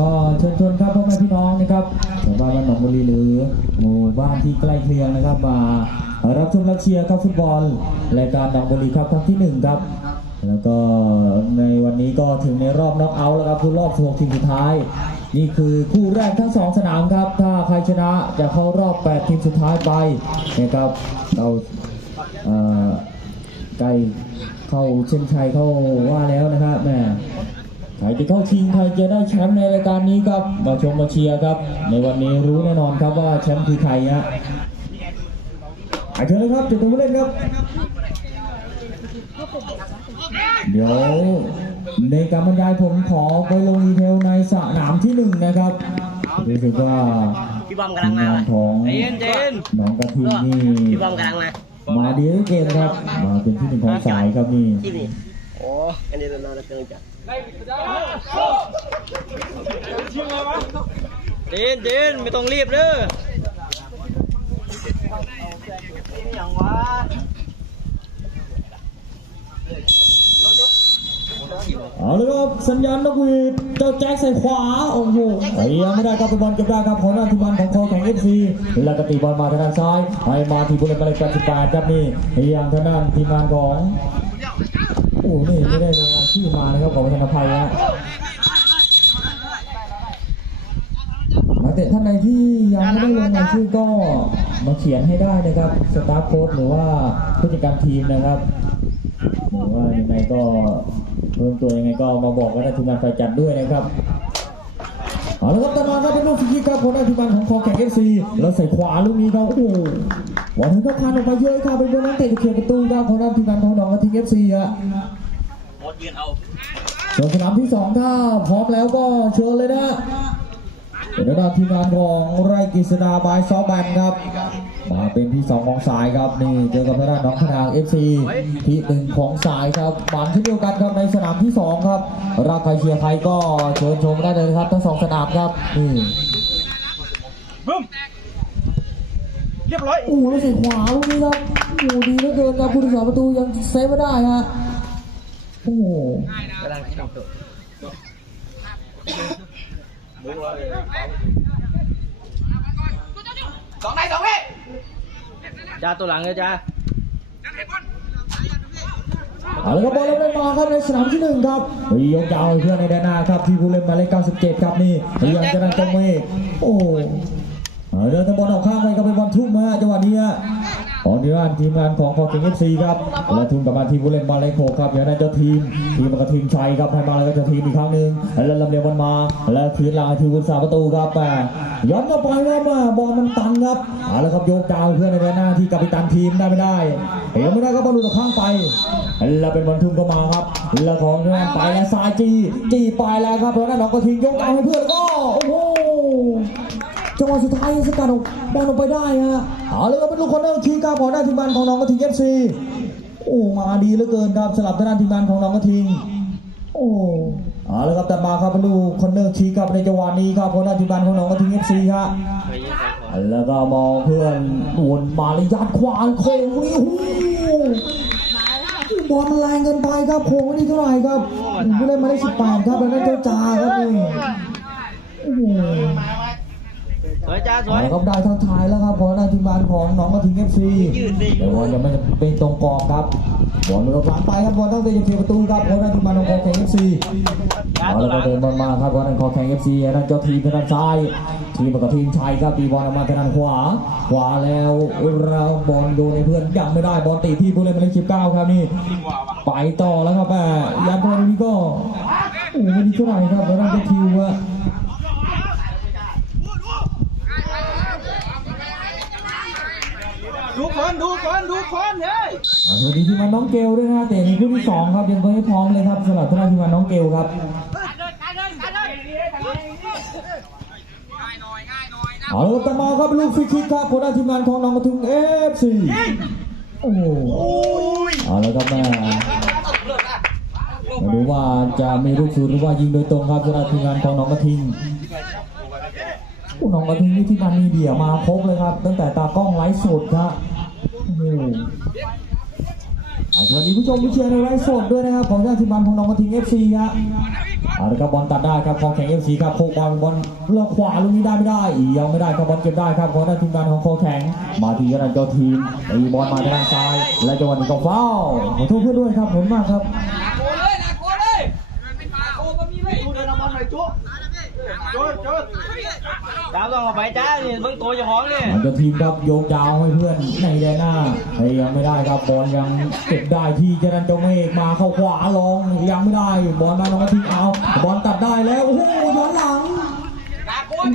ก็เชิญชวนครับพ่อแม่พี่น้องนะครับหมู่บ้านบ้านหนองบุรีหรือหมู่บ้านที่ใกล้เคียงนะครับมารับชมรับเชียร์ครับฟุตบอลรายการหนองบุรีครับครั้งที่หนึ่งครับแล้วก็ในวันนี้ก็ถึงในรอบน็อกเอาท์แล้วครับคือรอบ16ทีมสุดท้าย นี่คือคู่แรกทั้งสองสนามครับ ถ้าใครชนะจะเข้ารอบ 8 ทีมสุดท้ายไปนะครับ เราเอ่อใกล้เข้าเส้นชัยเข้าว่าแล้วนะครับแม่ใครจะเข้าชิงใครจะได้แชมป์ในรายการนี้ครับ มาชมมาเชียร์ครับ ในวันนี้รู้แน่นอนครับว่าแชมป์คือใครฮะอะเชิญเลยครับจุดตัวผู้เล่นครับ เดี๋ยวในการบรรยายผมขอไปลงดีเทลในสนามที่หนึ่งนะครับรู้สึกว่าพี่บอมทีกำลังมางานของเย็นเจนน้องกระทิงนี่พี่บอมกำลังมามาดีเกมครับมาเป็นที่หนึ่งของสายครับนี่โอ้อันนี้เราเราเติมจ้ะเดินเดินไม่ต้องรีบเด้ออย่างวะ เอาลยครับสัญญาณนกหวีดเจ้าแจ็คใส่ขวาโอ้โหไอ้ยังไม่ได้ครับเป็นบอลเก็บได้ครับของหน้าทีมงานของคอแข่งเอฟซีแล้วก็ตีบอลมาทางด้านซ้ายให้มาที่บุรีรัมย์เลข88ครับนี่ยังทางด้านทีมงานของโอ้นี่ไม่ได้ลงรายชื่อมานะครับของธนภัยฮะนักเตะท่านใดที่ยังไม่ได้ลงรายชื่อก็มาเขียนให้ได้นะครับสตาฟโค้ชหรือว่าผู้จัดการทีมนะครับหรือว่ายังไงก็ เพิ่มตัวยังไงก็มาบอกกันนะทีมงานฝ่ายจัดด้วยนะครับเอาละครับตามมาครับเป็นลูกฟรีคิกครับคนหน้าทีมงานของคอแข่งเอฟซีแล้วใส่ขวาลูกนี้ครับโอ้โหบอลถึงก็คานออกมาเยอะครับเป็นบอลนักเตะเขียประตูครับของหน้ทีมงานของหนองกระทิงเอฟซีอะหมดยืนเอาส่วนสนามที่สองถ้าพร้อมแล้วก็เชิญเลยนะเป็นด้านทีมงานของไรกฤษดาบายซอฟแบนครับ เป็นที่สองของสายครับนี่เจอกับทางด้านน้องพนางเอฟซีที่หนึ่งของสายครับมันเช่นเดียวกันครับในสนามที่สองครับรักใครเชียร์ใครก็เชิญชมได้เลยครับทั้งสองสนามครับนี่บึ้มเรียบร้อยโอ้โหแล้วใส่ขวาลูกนี้ครับโอ้โหดีเหลือเกินครับผู้รักษาประตูยังเซฟไม่ได้ฮะโอ้โหกำลังคิดตัวสองในสองเว้ จ้าตัวหลังเลยจ้าเอาละครับบอลเล่นมาครับในสนามที่หนึ่งครับยกยาวเพื่อนในแดนหน้าครับที่ผู้เล่นหมายเลข97 ครับนี่พยายามจะนั่งตรงเมฆโอ้เอเดินทางบอลออกข้างไปครับเป็นบอลทุ่มมาจังหวะนี้ องทีมงานทีมงานของคอเก่งเอฟซีครับและทุ่มกลับมาที่ผู้เล่นหมาเลข6ครับอย่างนั้นเจ้าทีมทีมกับทีมชัยครับให้มาแล้วก็เจ้าทีมอีกครั้งหนึ่งแล้วลำเลียงบอลมา แล้วคืนหลังทีมวุฒิสาประตูครับแหมย้อนกลับไปครับแม่บอลมันตันครับเอาละครับโยกดาวเพื่อนในหน้าที่กัปตันทีมได้ไม่ได้เห็นไม่ได้ก็บอลหลุดออกข้างไปแล้วเป็นบอลทุ่มเข้ามาครับแล้วของงด้านไปแล้วซายจีจีไปแล้วครับแล้วนั่นน้องก็ทิ้งยกเอาให้เพื่อนแล้วก็โอ้โห จังหวะสุดท้ายสกัดออกบอลออกไปได้ฮะเอาเลยครับเป็นลูกคนเนอร์ทีมครับของด้าทีมงานของน้องกระทิงเอฟซีโอ้มาดีเหลือเกินครับสลับทางด้านทีมงานของน้องกระทิง โอ้เอาเลยครับแต่มาครับเป็นลูกคอนเนอร์ทีครับในจังหวะนี้ครับของด้าทีมงานของน้องกระทิงเอฟซีฮะแล้วก็มองเพื่อนวนมาเลยยัดขวานโค้งนี่โอ้โหบอลแรงเกินไปครับโค้งนี่เท่าไหร่ครับผู้เล่นมาได้สิบแปดครับแล้วนั่นเจ้าจาครับนี่โอ้ สวยจ้าสวยเอาละครับได้ทั้งทายแล้วครับของหน้าทีมงานของน้องกระทิงเอฟซีแต่บอลยังไม่เป็นตรงกรอบครับบอลมันหลังไปครับบอลต้องเตะเคลียร์ประตูครับของหน้าทีมงานของคอแข่งเอฟซีจ้าเอาตัวละหก็ลังเดินบอลมาครับบอลนั้นคอแข่งเอฟซีนั่นเจ้าทีมทางด้านซ้ายทีมกับทีมชัยครับตีบอลออกมาทางด้านขวา ขวาแล้วเราบอลโดนในเพื่อนยังไม่ได้บอลตีที่ผู้เล่นหมายเลขสิบเก้าครับนี่ไปต่อแล้วครับแม่ยันบอลนี้ก็โอ้ไม่ดีเท่าไหร่ครับแล้วนั่นเจ้าทีมอะ ดู คนดูคนดูคนเฮ้ยอ่าสวัสดีทีมงานน้องเกลด้วยนะเตะในคู่ที่สองครับยังไม่พร้อมเลยครับสำหรับทางด้านทีมงานน้องเกลครับเอาละครับแต่มาครับลูกฟรีคิกครับคนด้านทีมงานของน้องกระทุงเอฟซีโอ้โหเอาละครับแม่มาดูว่าจะมีลูกศูนย์หรือว่ายิงโดยตรงครับสำหรับทีมงานของน้องกระทิงผู้น้องกระทิงนี่ที่มันมีเดียมาครบเลยครับ ตั้งแต่ตากล้องไลฟ์สดครับโอ้โหอ่าสวัสดีผู้ชมผู้เชียร์ในไลฟ์สดด้วยนะครับของเจ้าทีมงานของน้องกระทิงเอฟซีครับอาครับบอลตัดได้ครับของแข่งเอฟซีครับโคบอลบอลเลอกขวาลูกนี้ได้ไม่ได้ยังไม่ได้ครับบอลเก็บได้ครับของเจ้าทีมงานของโคแข็งมาทีกันเจ้าทีมไอ้บอลมาทางซ้าย และจังหวะนี้ก็ฟาวล์ขอโทษเพื่อนด้วยครับผมมากครับ โกเลยนะโกเลยโกก็มีเลย เดินเอาบอลหน่อยจุ๊จุ๊จุ๊ ตามต้องเอาไปจ้านี่เบิ่งตัวเจ้าของนี่มันจะทีมครับโยกยาวให้เพื่อนในแดนหน้าเฮ้ยยังไม่ได้ครับบอลยังเก็บได้ที่เจรันเจ้าเมฆมาเข้าขวาลองยังไม่ได้บอลมาน้องทิงเอาบอลตัดได้แล้วโอ้โหย้อนหลัง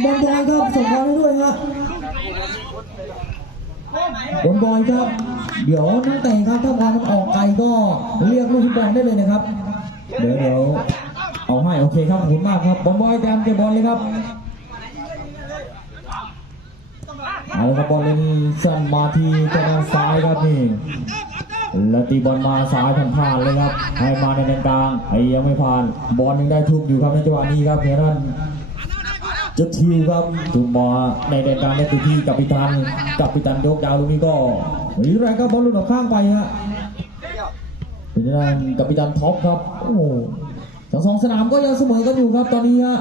บอลบอยครับส่งบอลให้ด้วยฮะบอลบอยครับ เดี๋ยวนักเตะครับถ้าบอลมันออกไกลก็เรียกลูกฟุตบอลได้เลยนะครับ เดี๋ยวเดี๋ยว เอาให้โอเคครับขอบคุณมากครับบอลบอยแจมเก็บบอลเลยครับเอาละครับบอลเล่นสั้นมาที่ทางด้านซ้ายครับนี่แล้วตีบอลมาซ้ายผ่านๆเลยครับให้มาในแดนกลางไอ้ยังไม่ผ่าน บอลยังได้ทุบอยู่ครับในจังหวะนี้ครับเพื่อนจุดทิวครับทุบมาในแดนกลางได้ตีที่กับปตันกับปตันยกยาวลูกนี้ก็หรือไรครับบอลหลุดออกข้างไปฮะเป็นทางด้านกับปตันท็อปครับโอ้ ทั้งสองสนามก็ยังเสมอกันอยู่ครับตอนนี้ฮะ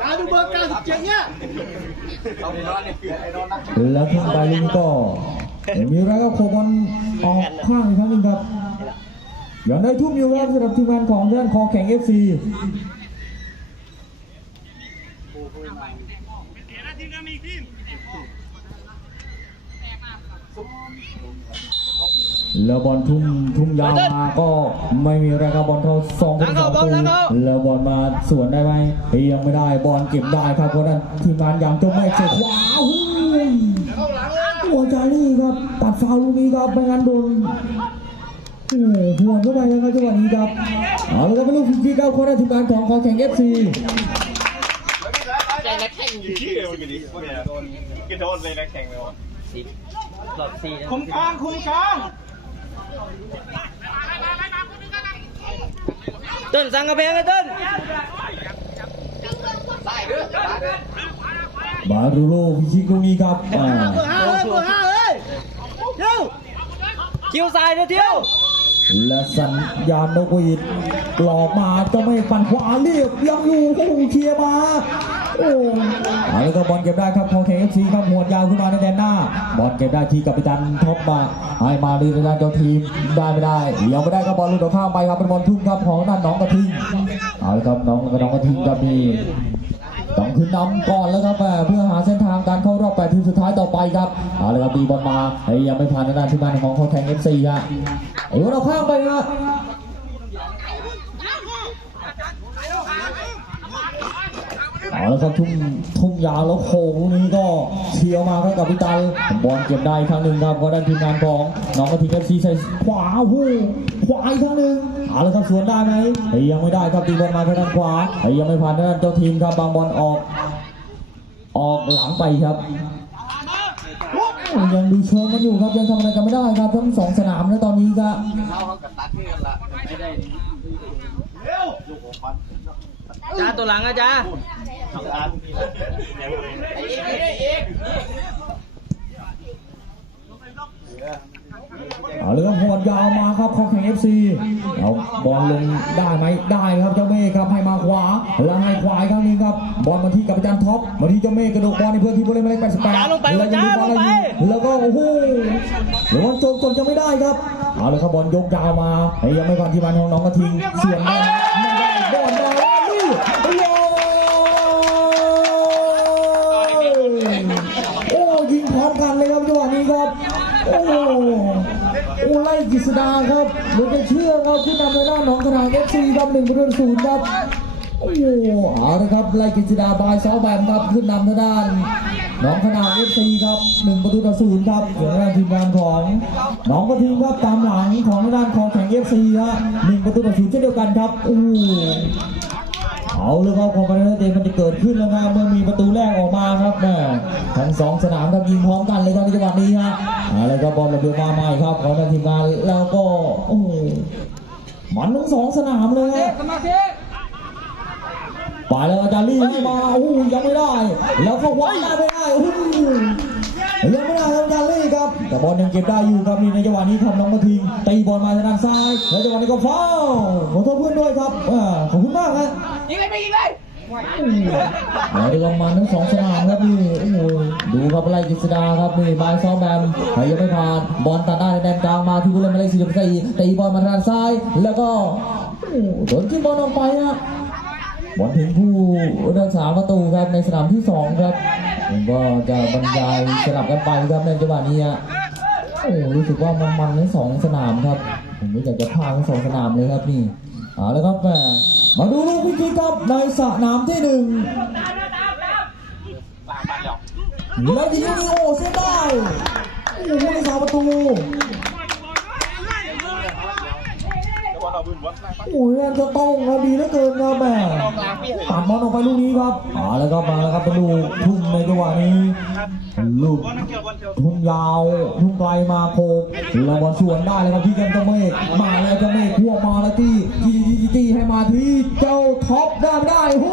ตาดูเบอร์เก้าสิบเจ็ดเนี่ยแล้วขึ้นไปลิงก็มีอะไรก็โคบอลออกข้างอีกครั้งหนึงครับยังได้ทุ่มอยู่ครับสำหรับทีมงานของด้านคอแข่ง FC แล้วบอลทุ่มทุ่มยาวมาก็ไม่มีอะไรครับบอลเข้าสองคนสองตูแล้วบอลมาสวนได้ไหมยังไม่ได้บอลเก็บได้ครับเพราะนั้นทีมงานอย่างเจ้าแม่เสียขวาหุ้ยหัวใจนี่ครับตัดฟาวล์ลูกนี้ครับไม่งั้นโดนโอ้โหหัวเข้าไปแล้วครับจังหวะนี้ครับเอาละครับเป็นลูกฟรีๆครับคนแรกทีมงานของคอแข่ง FC ใจนักแข่งอยู่ที่เอวกันดิโดนกระโดดเลยนะแข่งเลยวะสิบ หลอดสี่คุมกลางคุมกลางต้นสั่งกระเพงเลยต้นมาดูโลพิชิตลูกนี้ครับอ่าคิวสายเดียวเที่ยวและสัญญาณนกหวีดกรอบมาเจ้าไม่ปั่นขวาเรียบยังอยู่โอ้โหเคลียร์มา โอ้เอาละครับบอลเก็บได้ครับคอแข่ง FC ครับหัวยาวขึ้นมาในแดนหน้า บอลเก็บได้ที่กับปตันท็อปมาให้มาดีในด้านเจ้าทีมได้ไม่ได้เฮียงไม่ได้ครับบอลลุดออกข้างไปครับเป็นบอลทุ่มครับของด้านน้องกระทิงเอาละครับน้องกับน้องกระทิงครับนี่ต้องขึ้นนำก่อนแล้วครับแม่เพื่อหาเส้นทางการเข้ารอบแปดทีมสุดท้ายต่อไปครับเอาละครับตีบอลมาเฮ้ยังไม่ผ่านด้านทีมงานของเขาแข่งเอฟซีฮะไอ้วันเอาข้ามไปฮะ เอาละครับทุ่มทุ่มยาวแล้วโค้งนี้ก็เชียวมาครับกับพิตันบอลเก็บได้ครั้งหนึ่งครับก็ได้ทีมงานของน้องกระทิงเอฟซีใส่ขวาหูขวาอีกครั้งหนึ่งเอาละครับสวนได้ไหมยังไม่ได้ครับตีบอลมาทางด้านขวาเฮ้ยังไม่ผ่านด้านเจ้าทีมครับบางบอลออก ออกหลังไปครับยังดูเชิงกันอยู่ครับยังทำอะไรกันไม่ได้ครับทั้งสองสนามในตอนนี้ครับจ้าตัวหลังอะจ้า เอาเลยครับหัวยาวมาครับของแข่ง FC เอาบอลลงได้ไหมได้ครับเจ้าเมฆครับให้มาขวาแล้วให้ขวาอีกครั้งหนึงครับบอลมาที่กัปตันท็อปมาที่เจ้าเมฆกระโดดบอลในพื้นที่บริเวณหมายเลข88จ้าลงไปแล้วจ้ายิงบอลงไปแล้วก็โอ้โหแล้วบอลจบจนจะไม่ได้ครับเอาเลยครับบอลยกยาวมาเฮ้ยยังไม่ผ่านที่มันของน้องกระทิงเสียงได้ไม่ได้บอลมาแล้วนี่ กิษดาครับหลือจะเชื่อครับขึ้นนำในน้านหนองขนาดเอฟซีครับหนึ่งประตูศูนย์ครับโอ้เอาละครับไล่กิษดาบายซอแบมครับขึ้นนำทางด้านหนองขนาดเอฟซีครับหนึ่งประตูต่อศูนย์ครับส่วนทางทีมงานของหนองกระทิงครับตามหลังของทางด้านของแข่งเอฟซีฮะหนึ่งประตูต่อศูนย์เช่นเดียวกันครับโอ้ เอาเลยครับความประทับใจมันจะเกิดขึ้นแล้วนะเมื่อมีประตูแรกออกมาครับแม่ทั้งสองสนามครับยิงพร้อมกันเลยครับในจังหวะนี้ฮะเอาเลยครับบอลระเบิดมาใหม่ครับของทางทีมงานแล้วก็โอ้โหมันทั้งสองสนามเลยเด็ฮะกสมาธิไปแล้วอาจารย์ลี่ให้มาโอ้โหยังไม่ได้ แล้วก็วัดได้ไม่ได้โอ้โหยังไม่ได้ครับอาจารย์ลี่ครับ แต่บอลยังเก็บได้อยู่ครับนี่ในจังหวะนี้ครับน้องกระทิงตีบอลมาทางด้านซ้าย แล้วจังหวะนี้ก็ฟาวล์ขอโทษเพื่อนด้วยครับอ่าขอบคุณมากฮะ ยิงเลยไปยิงเลยเราด้ลงมาทั้งสองสนามครับนี่โอ้โหดูครับไล่กฤษดาครับนี่บายซ้อมแบมใครยังไม่ผ่านบอลตัดได้แดนกลางมาที่ผู้เล่นมาเลขสี่สิบสี่ตีบอลมาทางซ้าย แล้วก็โอ้โหโดนขึ้นบอลออกไปฮะบอลถึงผู้รักษาประตูครับในสนามที่สองครับผมก็จะบรรยายสลับกันไปครับในจังหวะนี้ฮะ โอ้โหรู้สึกว่ามันมันทั้งสองสนามครับ ผมไม่อยากจะพลาดทั้งสองสนามเลยครับนี่เอาแล้วครับแหมมาดูลูกพิจิตรครับในสนามที่หนึ่งแล้วยิงลูกนี้โอ้เสียได้โอ้โหผู้รักษาประตู โอ้โหแอนจะต้องนะดีเหลือเกินนะแม่ตัดบอลออกไปลูกนี้ครับมาแล้วก็มาแล้วครับเป็นลูกทุ่มในจังหวะนี้ ลูกบอลนั่งเกี่ยวบอลเกี่ยวทุ่มยาวทุ่มไกลมาโคกแล้วบอลสวนได้เลยครับที่กันเจ้าเมฆมาแล้วเจ้าเมฆพวกมาแล้วที่ที่ที่ที่ที่ให้มาที่เจ้าท็อปได้ไม่ได้โอ้โห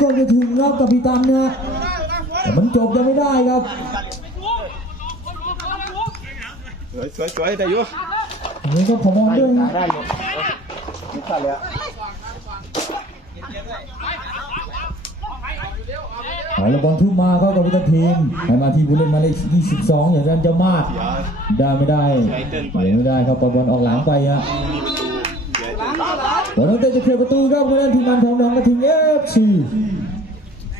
ก็จะถึงครับกับพี่ตันนะแต่มันจบยังไม่ได้ครับสวยสวยสวยแต่อยู่อั นนี้ก็ขอมองด้วยนะได้อยู่ยุบขาดแล้วเอาละบอลทุ่มมาเข้ากับวิทยาทีมให้มาที่ผู้เล่นหมายเลข22 อย่างนั้นจะมาดได้ไม่ได้ไม่ได้ครับปล่อยบอลออกหลังไปฮะบอลตั้งแต่จะเคลียร์ประตูครับผู้เล่นทีมงานของน้องกระทิงเอฟซี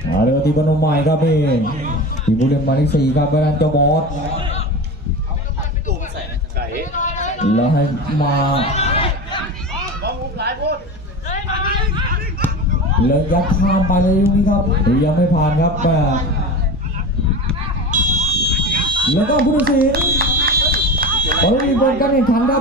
เอาเลยทีมบอลใหม่ครับนี่ทีมผู้เล่นหมายเลข4ครับผู้เล่นเจ้าบอสไก่ แล้วให้มาบอกหลายโคตรเลยยัดข้ามไปเลยลูกนี้ครับยังไม่ผ่านครับแม่แล้วก็ผู้ตัดสินบอลมีบอลการแข่งขันครับ